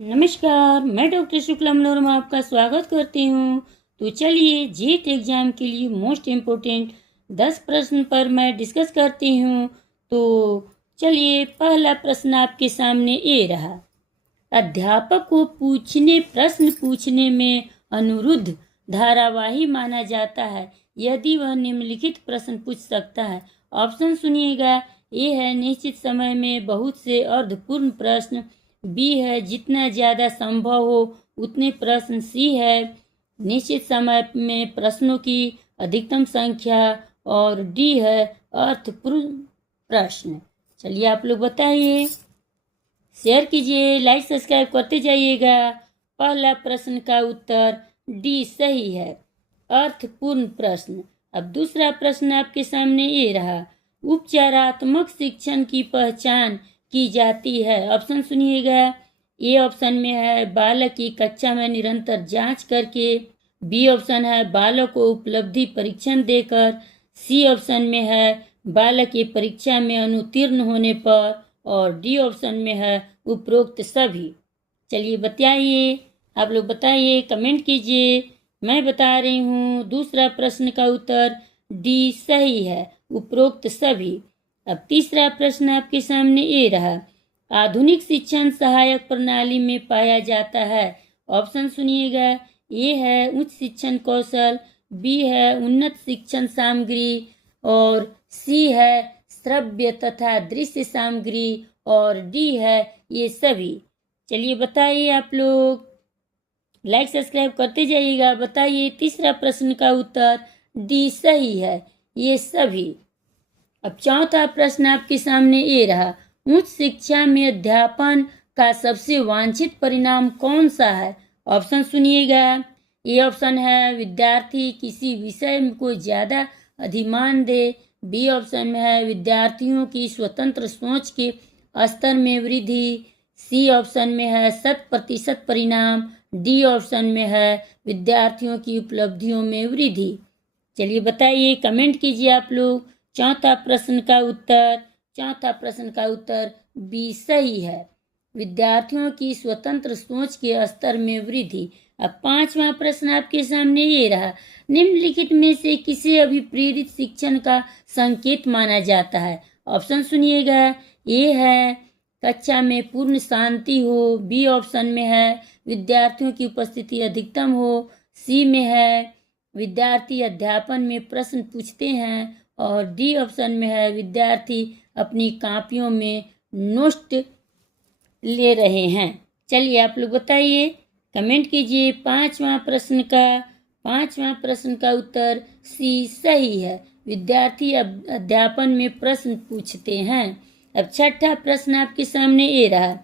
नमस्कार, मैं डॉक्टर शुक्ला मनोरमा आपका स्वागत करती हूँ। तो चलिए जेट एग्जाम के लिए मोस्ट इम्पोर्टेंट 10 प्रश्न पर मैं डिस्कस करती हूँ। तो चलिए, पहला प्रश्न आपके सामने ये रहा। अध्यापक को प्रश्न पूछने में अनुरुद्ध धारावाही माना जाता है यदि वह निम्नलिखित प्रश्न पूछ सकता है। ऑप्शन सुनिएगा। ए है निश्चित समय में बहुत से अर्थपूर्ण प्रश्न, बी है जितना ज़्यादा संभव हो उतने प्रश्न, सी है निश्चित समय में प्रश्नों की अधिकतम संख्या, और डी है अर्थपूर्ण प्रश्न। चलिए आप लोग बताइए, शेयर कीजिए, लाइक सब्सक्राइब करते जाइएगा। पहला प्रश्न का उत्तर डी सही है, अर्थपूर्ण प्रश्न। अब दूसरा प्रश्न आपके सामने ये रहा। उपचारात्मक शिक्षण की पहचान की जाती है। ऑप्शन सुनिएगा। ए ऑप्शन में है बालक की कक्षा में निरंतर जांच करके, बी ऑप्शन है बालक को उपलब्धि परीक्षण देकर, सी ऑप्शन में है बालक की परीक्षा में अनुत्तीर्ण होने पर, और डी ऑप्शन में है उपरोक्त सभी। चलिए बताइए, आप लोग बताइए, कमेंट कीजिए। मैं बता रही हूँ दूसरा प्रश्न का उत्तर डी सही है, उपरोक्त सभी। अब तीसरा प्रश्न आपके सामने ये रहा। आधुनिक शिक्षण सहायक प्रणाली में पाया जाता है। ऑप्शन सुनिएगा। ए है उच्च शिक्षण कौशल, बी है उन्नत शिक्षण सामग्री, और सी है श्रव्य तथा दृश्य सामग्री, और डी है ये सभी। चलिए बताइए, आप लोग लाइक सब्सक्राइब करते जाइएगा। बताइए, तीसरा प्रश्न का उत्तर डी सही है, ये सभी। अब चौथा प्रश्न आपके सामने ये रहा। उच्च शिक्षा में अध्यापन का सबसे वांछित परिणाम कौन सा है? ऑप्शन सुनिएगा। ए ऑप्शन है विद्यार्थी किसी विषय को ज्यादा अधिमान दे, बी ऑप्शन में है विद्यार्थियों की स्वतंत्र सोच के स्तर में वृद्धि, सी ऑप्शन में है 100% परिणाम, डी ऑप्शन में है विद्यार्थियों की उपलब्धियों में वृद्धि। चलिए बताइए, कमेंट कीजिए आप लोग। चौथा प्रश्न का उत्तर बी सही है, विद्यार्थियों की स्वतंत्र सोच के स्तर में वृद्धि। अब पांचवा प्रश्न आपके सामने ये रहा। निम्नलिखित में से किसे अभिप्रेरित शिक्षण का संकेत माना जाता है? ऑप्शन सुनिएगा। ए है कक्षा में पूर्ण शांति हो, बी ऑप्शन में है विद्यार्थियों की उपस्थिति अधिकतम हो, सी में है विद्यार्थी अध्यापन में प्रश्न पूछते हैं, और डी ऑप्शन में है विद्यार्थी अपनी कॉपियों में नोट ले रहे हैं। चलिए आप लोग बताइए, कमेंट कीजिए। पांचवा प्रश्न का उत्तर सी सही है, विद्यार्थी अध्यापन में प्रश्न पूछते हैं। अब छठा प्रश्न आपके सामने ये रहा।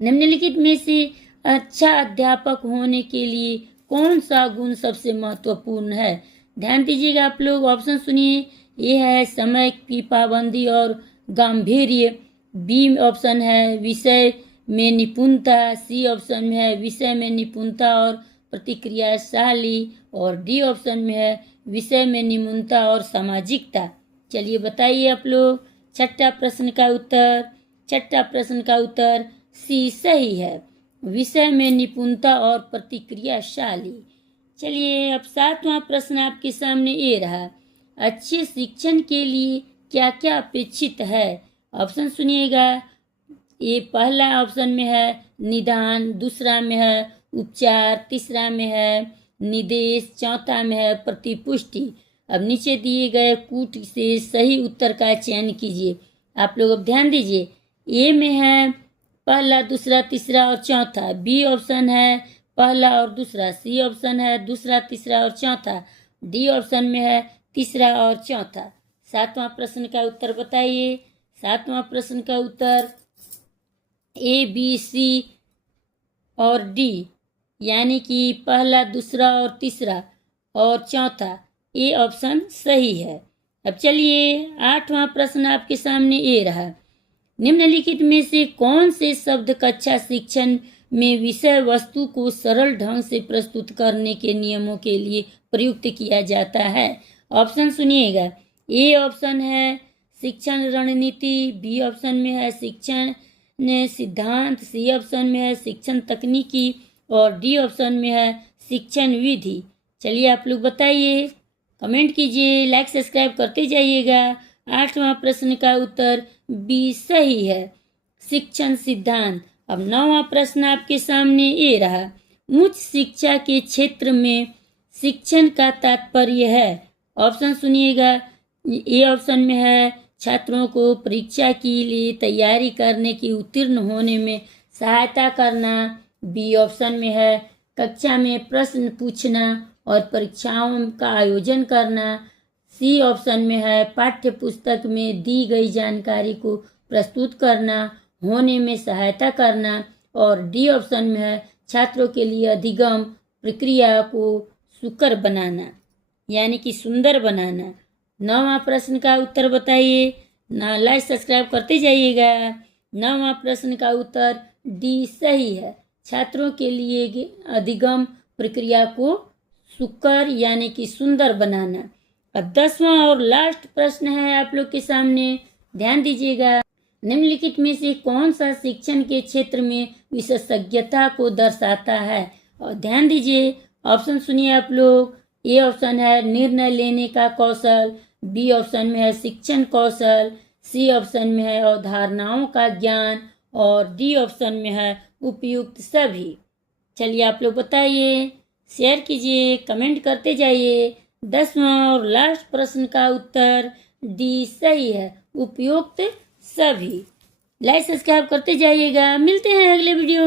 निम्नलिखित में से अच्छा अध्यापक होने के लिए कौन सा गुण सबसे महत्वपूर्ण है? ध्यान दीजिएगा आप लोग। ऑप्शन सुनिए। ए है समय की पाबंदी और गांधीर्य, बी ऑप्शन है विषय में निपुणता, सी ऑप्शन में है विषय में निपुणता और प्रतिक्रियाशाली, और डी ऑप्शन में है विषय में निपुणता और सामाजिकता। चलिए बताइए आप लोग। छठा प्रश्न का उत्तर सी सही है, विषय में निपुणता और प्रतिक्रियाशाली। चलिए अब सातवां प्रश्न आपके सामने ये रहा। अच्छे शिक्षण के लिए क्या क्या अपेक्षित है? ऑप्शन सुनिएगा। ये पहला ऑप्शन में है निदान, दूसरा में है उपचार, तीसरा में है निर्देश, चौथा में है प्रतिपुष्टि। अब नीचे दिए गए कूट से सही उत्तर का चयन कीजिए। आप लोग अब ध्यान दीजिए। ए में है पहला, दूसरा, तीसरा और चौथा, बी ऑप्शन है पहला और दूसरा, सी ऑप्शन है दूसरा, तीसरा और चौथा, डी ऑप्शन में है तीसरा और चौथा। सातवां प्रश्न का उत्तर बताइए। सातवां प्रश्न का उत्तर ए, बी, सी और डी, यानी कि पहला, दूसरा और तीसरा और चौथा, ए ऑप्शन सही है। अब चलिए आठवां प्रश्न आपके सामने ये रहा। निम्नलिखित में से कौन से शब्द कक्षा शिक्षण में विषय वस्तु को सरल ढंग से प्रस्तुत करने के नियमों के लिए प्रयुक्त किया जाता है? ऑप्शन सुनिएगा। ए ऑप्शन है शिक्षण रणनीति, बी ऑप्शन में है शिक्षण ने सिद्धांत, सी ऑप्शन में है शिक्षण तकनीकी और डी ऑप्शन में है शिक्षण विधि। चलिए आप लोग बताइए, कमेंट कीजिए, लाइक सब्सक्राइब करते जाइएगा। 8वां प्रश्न का उत्तर बी सही है, शिक्षण सिद्धांत। अब 9वां प्रश्न आपके सामने ये रहा, उच्च शिक्षा के क्षेत्र में शिक्षण का तात्पर्य है। ऑप्शन सुनिएगा, ए ऑप्शन में है छात्रों को परीक्षा के लिए तैयारी करने की उत्तीर्ण होने में सहायता करना। बी ऑप्शन में है कक्षा में प्रश्न पूछना और परीक्षाओं का आयोजन करना। सी ऑप्शन में है पाठ्य पुस्तक में दी गई जानकारी को प्रस्तुत करना, होने में सहायता करना। और डी ऑप्शन में है छात्रों के लिए अधिगम प्रक्रिया को सुकर बनाना, यानी कि सुंदर बनाना। 9वां प्रश्न का उत्तर बताइए, ना लाइक सब्सक्राइब करते जाइएगा। 9वां प्रश्न का उत्तर डी सही है, छात्रों के लिए अधिगम प्रक्रिया को सुकर यानी कि सुंदर बनाना। अब 10वां और लास्ट प्रश्न है आप लोग के सामने, ध्यान दीजिएगा। निम्नलिखित में से कौन सा शिक्षण के क्षेत्र में विशेषज्ञता को दर्शाता है? और ध्यान दीजिए, ऑप्शन सुनिए आप लोग। ए ऑप्शन है निर्णय लेने का कौशल, बी ऑप्शन में है शिक्षण कौशल, सी ऑप्शन में है अवधारणाओं का ज्ञान और डी ऑप्शन में है उपयुक्त सभी। चलिए आप लोग बताइए, शेयर कीजिए, कमेंट करते जाइए। 10वां और लास्ट प्रश्न का उत्तर डी सही है, उपयुक्त सभी। लाइक सब्सक्राइब करते जाइएगा। मिलते हैं अगले वीडियो में।